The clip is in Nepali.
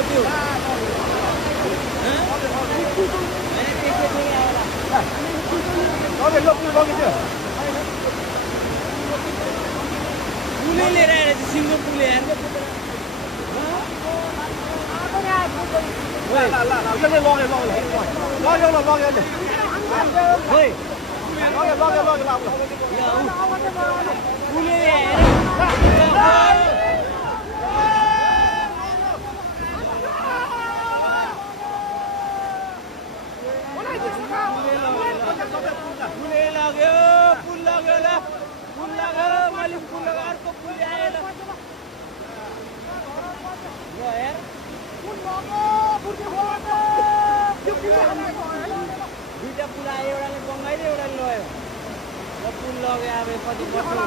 त्यो पुलै लिएर आएर चाहिँ सिङ्गो पुल आएर दुईटा पुल आयो एउटाले बङ्गाइले एउटाले लयो पुल लग्यो अब कति वर्ष